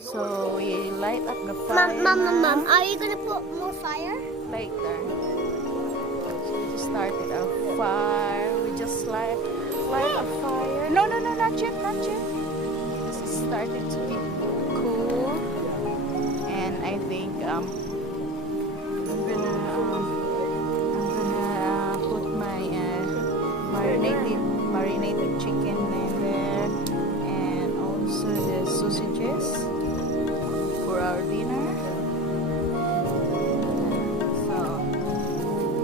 So we light up the fire now. Are you gonna put more fire? Later. So we just started our fire. We just light a fire. No, not yet, not yet. This is starting to get cool, and I think I'm gonna put my marinated chicken in there, and also the sausages for our dinner. So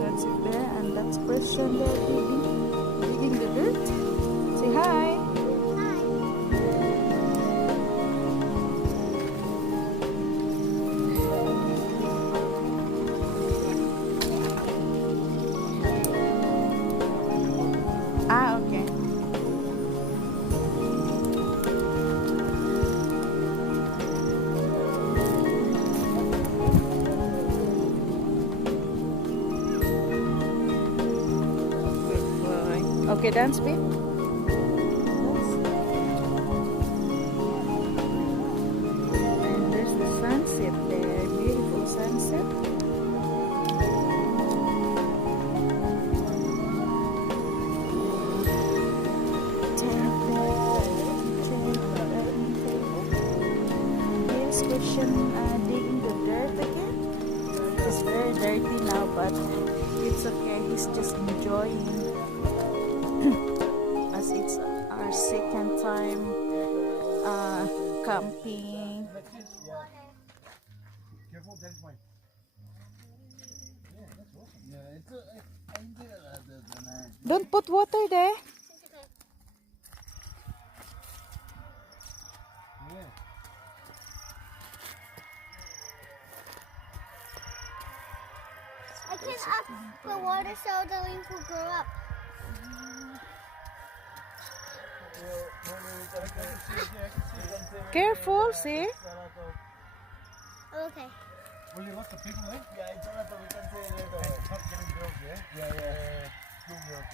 that's it there, and that's Christian there digging the dirt. Say hi. Ah, okay. Okay, dance, babe. And there's the sunset there. Beautiful sunset. Here's Christian digging the dirt again. It's very dirty now, but it's okay. He's just enjoying. As it's our second time camping. Careful, that's mine. Yeah, that's awesome. Yeah, it's I did it. Don't put water there. Yeah. I can up the water so the leaf will grow up. Careful, see? Okay. Well, you lots of people, eh? Yeah, it's a lot of, we can say later. Top getting girls, yeah? Yeah. School girls.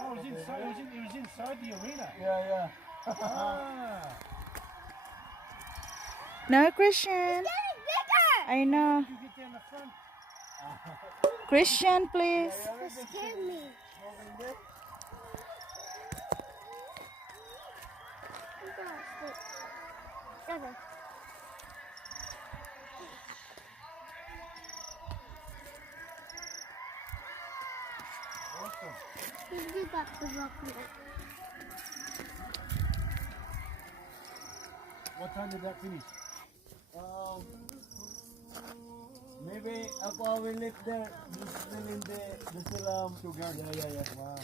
Oh, it was inside the arena. Yeah. Ah. No, Christian. Getting bigger! I know. You get down the front. Christian, please. You scared me. Okay. Awesome. You got the rock now. What time did that finish? Maybe ako will live there. Still in the still sugar. Yeah. Wow.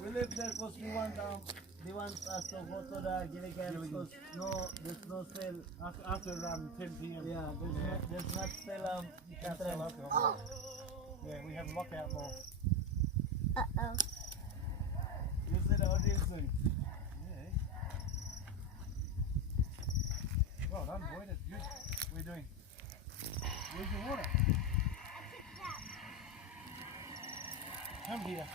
We live there because they want us to go to the Gilligan because there's no sale after 10 p.m. Yeah, there's not still you can't sell alcohol. Yeah, we have lockout law. Uh-oh. You said the audience soon. Yeah. Well done, boy. That's good. What are you doing? Where's your water? Come here.